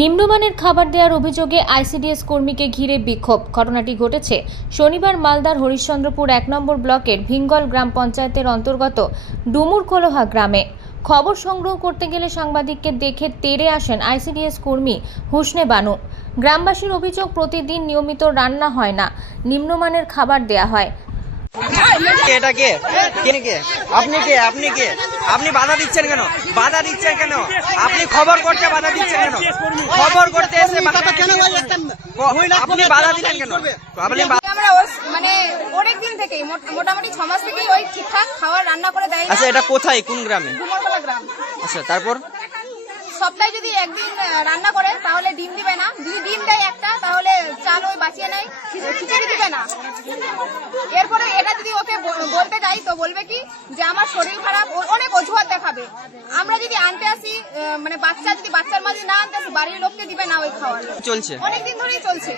নিম্নমানের খাবার দেওয়ার অভিযোগে আইসিডিএস কর্মীকে ঘিরে বিক্ষোভ। ঘটনাটি ঘটেছে শনিবার মালদার হরিশ্চন্দ্রপুর এক নম্বর ব্লকের ভিঙ্গল গ্রাম পঞ্চায়েতের অন্তর্গত ডুমুর কলোহা গ্রামে। খবর সংগ্রহ করতে গেলে সাংবাদিককে দেখে তেড়ে আসেন আইসিডিএস কর্মী হুসনে বানু। গ্রামবাসীর অভিযোগ, প্রতিদিন নিয়মিত রান্না হয় না, নিম্নমানের খাবার দেয়া হয়। এটা কে? কে কে? আপনি কে? আপনি কে? আপনি বাধা দিচ্ছেন কেন? বাধা দিচ্ছেন কেন? আপনি খবর করতে বাধা দিচ্ছেন কেন? খবর করতে এসে আপনি বাধা দিলেন কেন? আপনি মানে অনেক দিন থেকেই মোটামুটি ছ মাস থেকেই ওই ঠিকঠাক খাবার রান্না করে দেয় আচ্ছা এটা কোথায়? কোন গ্রামে? গ্রাম। আচ্ছা তারপর? সপ্তাহে যদি একদিন রান্না করে, তাহলে ডিম দিবে না। যদি ডিম দেয় একটা, তাহলে চাল ওই বাঁচিয়ে নেয়, খিচুড়ি দিবে না। এরপরে এটা যদি ওকে বলতে যাই, তো বলবে কি যে, আমার শরীর খারাপ। অনেক অজুহাত আমরা যদি আনতে আসি মানে বাচ্চা যদি বাচ্চার মাঝে না আনতে আসি বাড়ির লোককে দিবে না ওই খাবার চলছে। অনেকদিন ধরেই চলছে।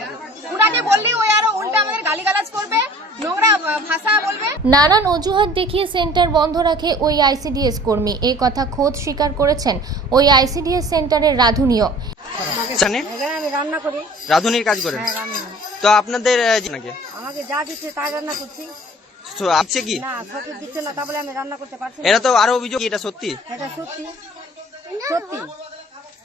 উনাকে বললেই ওই আরও উল্টা আমাদের গালিগালাজ করবে নোংরা ভাষা বলবে। নানান অজুহাত দেখিয়ে সেন্টার বন্ধ রাখে ওই আইসিডিএস কর্মী। এই কথা খোদ স্বীকার করেছেন ওই আইসিডিএস সেন্টারের রাধুনীয় জানে এখানে আমি রান্না করি রাধুনির কাজ করেন। হ্যাঁ তো আপনাদের আমাকে যা দিচ্ছে তাই রান্না করছি। আছে কি? না সঠিক দিচ্ছে না তা বলে আমি রান্না করতে পারছি না। এটা তো আরও অভিযোগ এটা সত্যি? এটা সত্যি? সত্যি?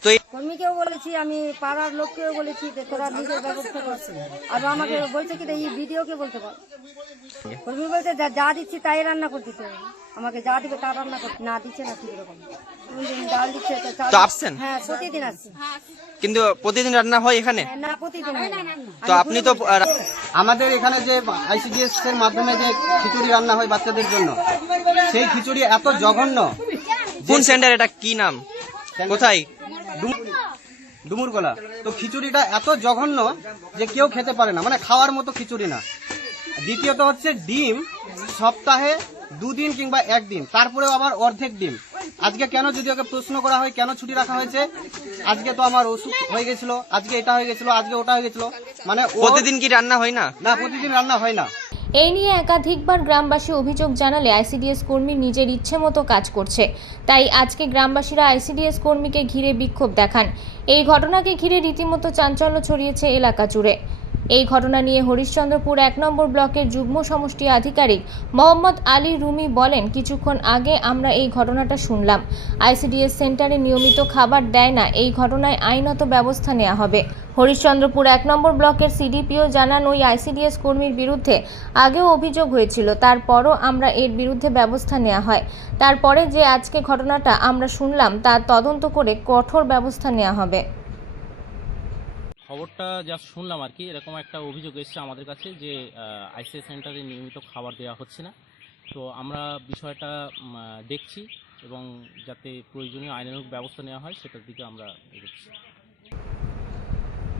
তো এই- কর্মীকেও বলেছি আমি পাড়ার লোককেও বলেছি যে তোরা নিজের ব্যবস্থা করছি আর আমাকে বলছে কি এই ভিডিওকে বলতে পার। কর্মী বলছে যা যা দিচ্ছি তাই রান্না করতে আমাকে যা দিবে তা রান্না করতে না দিচ্ছে না ঠিক রকম ডাল দিচ্ছে তো আসছেন? হ্যাঁ প্রতিদিন আসছি। কিন্তু প্রতিদিন রান্না হয় এখানে? হ্যাঁ, না প্রতিদিন তো আপনি তো আমাদের এখানে যে আইসিডিএস এর মাধ্যমে যে খিচুড়ি রান্না হয় বাচ্চাদের জন্য সেই খিচুড়ি এত জঘন্য কোন সেন্টার এটা কি নাম? কোথায়? ডুমুর গলা। তো খিচুড়িটা এত জঘন্য যে কেউ খেতে পারে না মানে খাওয়ার মতো খিচুড়ি না। দ্বিতীয়ত হচ্ছে ডিম সপ্তাহে দুদিন কিংবা একদিন তারপরেও আবার অর্ধেক ডিম। আজকে কেন যদি ওকে প্রশ্ন করা হয় কেন ছুটি রাখা হয়েছে? আজকে তো আমার ওষুধ হয়ে গেছিল আজকে এটা হয়ে গেছিল আজকে ওটা হয়ে গেছিল। মানে প্রতিদিন কি রান্না হয় না? না প্রতিদিন রান্না হয় না। এই নিয়ে একাধিকবার গ্রামবাসী অভিযোগ জানালে আইসিডিএস কর্মী নিজের ইচ্ছে মতো কাজ করছে। তাই আজকে গ্রামবাসীরা আইসিডিএস কর্মীকে ঘিরে বিক্ষোভ দেখান। এই ঘটনাকে ঘিরে রীতিমতো চাঞ্চল্য ছড়িয়েছে এলাকা জুড়ে। এই ঘটনা নিয়ে হরিশ্চন্দ্রপুর এক নম্বর ব্লকের যুগ্ম সমষ্টি আধিকারিক মোহাম্মদ আলী রুমি বলেন, কিছুক্ষণ আগে আমরা এই ঘটনাটা শুনলাম। আইসিডিএস সেন্টারে নিয়মিত খাবার দেয় না। এই ঘটনায় আইনত ব্যবস্থা নেওয়া হবে। হরিশ্চন্দ্রপুর এক নম্বর ব্লকের সিডিপিও জানান, ওই আইসিডিএস কর্মীর বিরুদ্ধে আগেও অভিযোগ হয়েছিল, তারপরও আমরা এর বিরুদ্ধে ব্যবস্থা নেওয়া হয়। তারপরে যে আজকে ঘটনাটা আমরা শুনলাম তার তদন্ত করে কঠোর ব্যবস্থা নেওয়া হবে। খবরটা যা শুনলাম আর কি, এরকম একটা অভিযোগ এসেছে আমাদের কাছে যে আইসিআই সেন্টারে নিয়মিত খাবার দেওয়া হচ্ছে না। তো আমরা বিষয়টা দেখছি এবং যাতে প্রয়োজনীয় আইনানুগ ব্যবস্থা নেওয়া হয়, সেটার দিকে আমরা এগোচ্ছি।